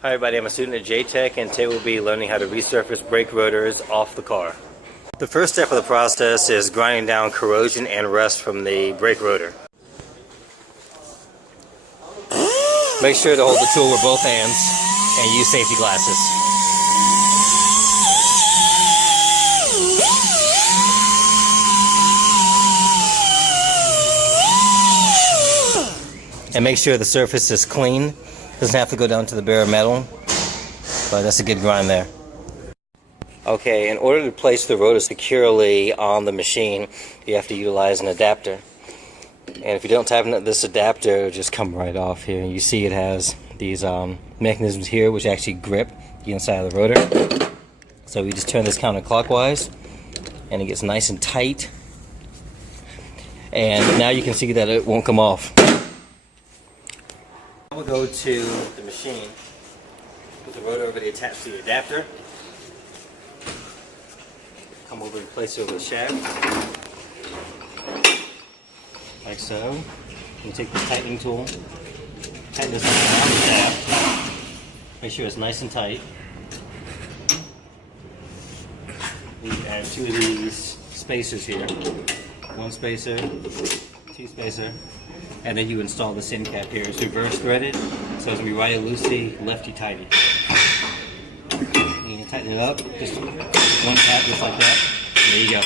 Hi everybody, I'm a student at JTech and today we'll be learning how to resurface brake rotors off the car. The first step of the process is grinding down corrosion and rust from the brake rotor. Make sure to hold the tool with both hands and use safety glasses. And make sure the surface is clean. Doesn't have to go down to the bare metal, but that's a good grind there. Okay, in order to place the rotor securely on the machine, you have to utilize an adapter. And if you don't tap into this adapter, it'll just come right off here. You see it has these mechanisms here which actually grip the inside of the rotor. So we just turn this counterclockwise and it gets nice and tight. And now you can see that it won't come off. We'll go to the machine with the rotor already attached to the adapter. Come over and place it over the shaft, like so. You take the tightening tool, tighten this around the shaft, make sure it's nice and tight. We add two of these spacers here, one spacer, two spacer. And then you install this end cap here. It's reverse threaded, so it's going to be righty loosey, lefty tighty. You can tighten it up, just one tap, just like that. There you go.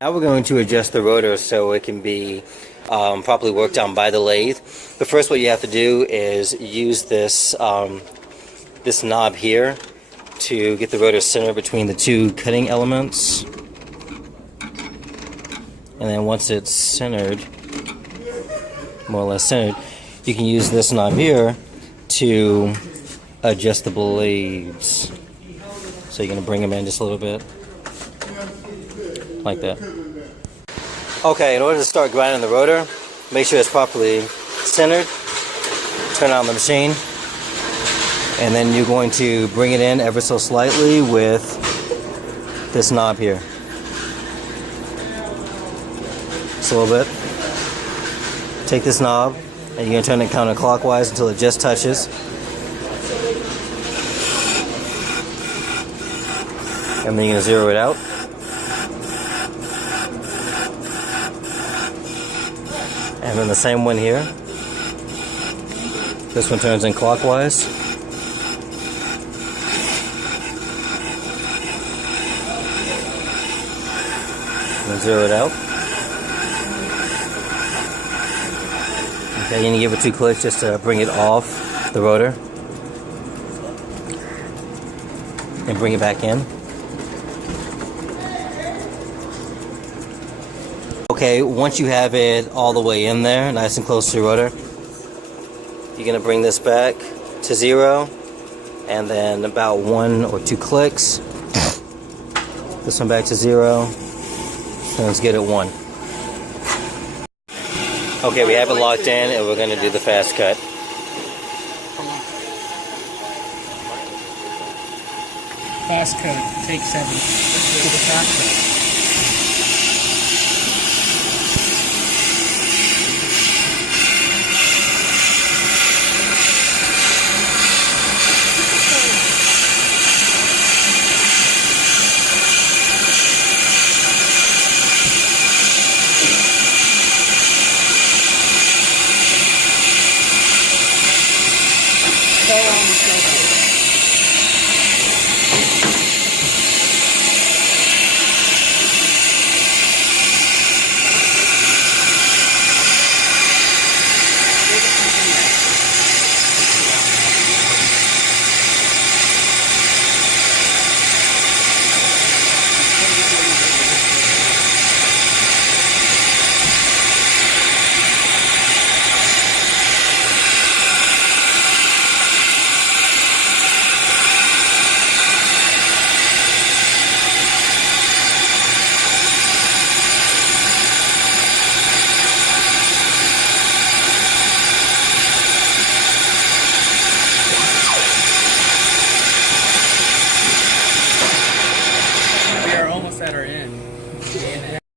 Now we're going to adjust the rotor so it can be properly worked on by the lathe. But first what you have to do is use this, this knob here to get the rotor centered between the two cutting elements. And then once it's centered, more or less centered, you can use this knob here to adjust the blades. So you're going to bring them in just a little bit, like that. Okay, in order to start grinding the rotor, make sure it's properly centered. Turn on the machine, and then you're going to bring it in ever so slightly with this knob here. Just a little bit. Take this knob and you're going to turn it counterclockwise until it just touches. And then you're going to zero it out. And then the same one here. This one turns in clockwise. And then zero it out. Okay, you're going to give it 2 clicks just to bring it off the rotor and bring it back in. Okay, once you have it all the way in there, nice and close to the rotor, you're going to bring this back to 0 and then about 1 or 2 clicks. This one back to 0, and let's get it 1. Okay, we have it locked in and we're going to do the fast cut. Fast cut, take 7. Let's do the fast cut. Stay on the schedule.